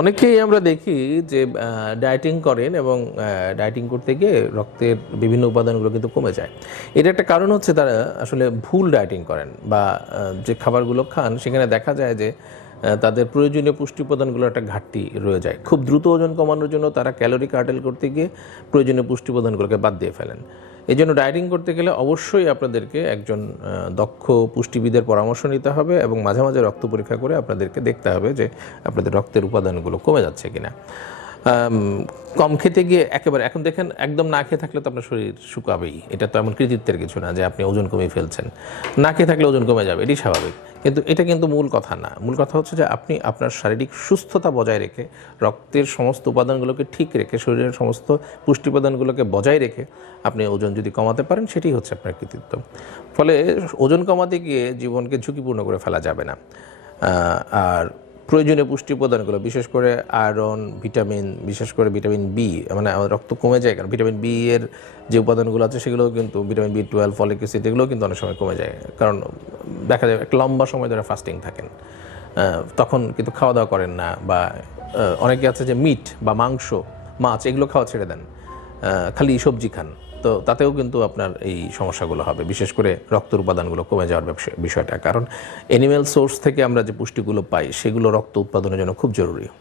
অনেকেই আমরা দেখি যে ডায়েটিং করেন এবং ডায়েটিং করতে গিয়ে রক্তের বিভিন্ন উপাদানগুলো কিন্তু কমে যায়। এর একটা কারণ হচ্ছে তারা আসলে ভুল ডায়েটিং করেন বা যে খাবারগুলো খান সেখানে দেখা যায় যে তাদের প্রয়োজনীয় পুষ্টি উপাদানগুলোর একটা ঘাটতি রয়ে যায়। খুব দ্রুত ওজন কমানোর জন্য তারা ক্যালোরি কার্টেল করতে গিয়ে প্রয়োজনীয় পুষ্টি উপাদানগুলোকে বাদ দিয়ে ফেলেন। এই জন্য ডায়েটিং করতে গেলে অবশ্যই আপনাদেরকে একজন দক্ষ পুষ্টিবিদের পরামর্শ নিতে হবে এবং মাঝে মাঝে রক্ত পরীক্ষা করে আপনাদেরকে দেখতে হবে যে আপনাদের রক্তের উপাদানগুলো কমে যাচ্ছে কিনা। কম খেতে গিয়ে একেবারে এখন দেখেন একদম না খেয়ে থাকলে তো আপনার শরীর শুকাবেই, এটা তো এমন কৃতিত্বের কিছু না যে আপনি ওজন কমিয়ে ফেলছেন। না খেয়ে থাকলে ওজন কমে যাবে, এটি স্বাভাবিক, কিন্তু এটা কিন্তু মূল কথা না। মূল কথা হচ্ছে যে আপনি আপনার শারীরিক সুস্থতা বজায় রেখে রক্তের সমস্ত উপাদানগুলোকে ঠিক রেখে শরীরের সমস্ত পুষ্টি উপাদানগুলোকে বজায় রেখে আপনি ওজন যদি কমাতে পারেন সেটি হচ্ছে আপনার কৃতিত্ব। ফলে ওজন কমাতে গিয়ে জীবনকে ঝুঁকিপূর্ণ করে ফেলা যাবে না। আর প্রয়োজনীয় পুষ্টি উপাদানগুলো বিশেষ করে আয়রন, ভিটামিন, বিশেষ করে ভিটামিন বি, মানে আমাদের রক্ত কমে যায় কারণ ভিটামিন বি এর যে উপাদানগুলো আছে সেগুলোও কিন্তু ভিটামিন বি12, ফলিক অ্যাসিড, এগুলোও কিন্তু অনেক সময় কমে যায় কারণ দেখা যায় একটা লম্বা সময় ধরে ফাস্টিং থাকেন, তখন কিন্তু খাওয়া দাওয়া করেন না, বা অনেকে আছে যে মিট বা মাংস, মাছ এগুলো খাওয়া ছেড়ে দেন, খালি সবজি খান, তো তাতেও কিন্তু আপনার এই সমস্যাগুলো হবে, বিশেষ করে রক্তের উপাদানগুলো কমে যাওয়ার বিষয়টা। কারণ অ্যানিম্যাল সোর্স থেকে আমরা যে পুষ্টিগুলো পাই সেগুলো রক্ত উৎপাদনের জন্য খুব জরুরি।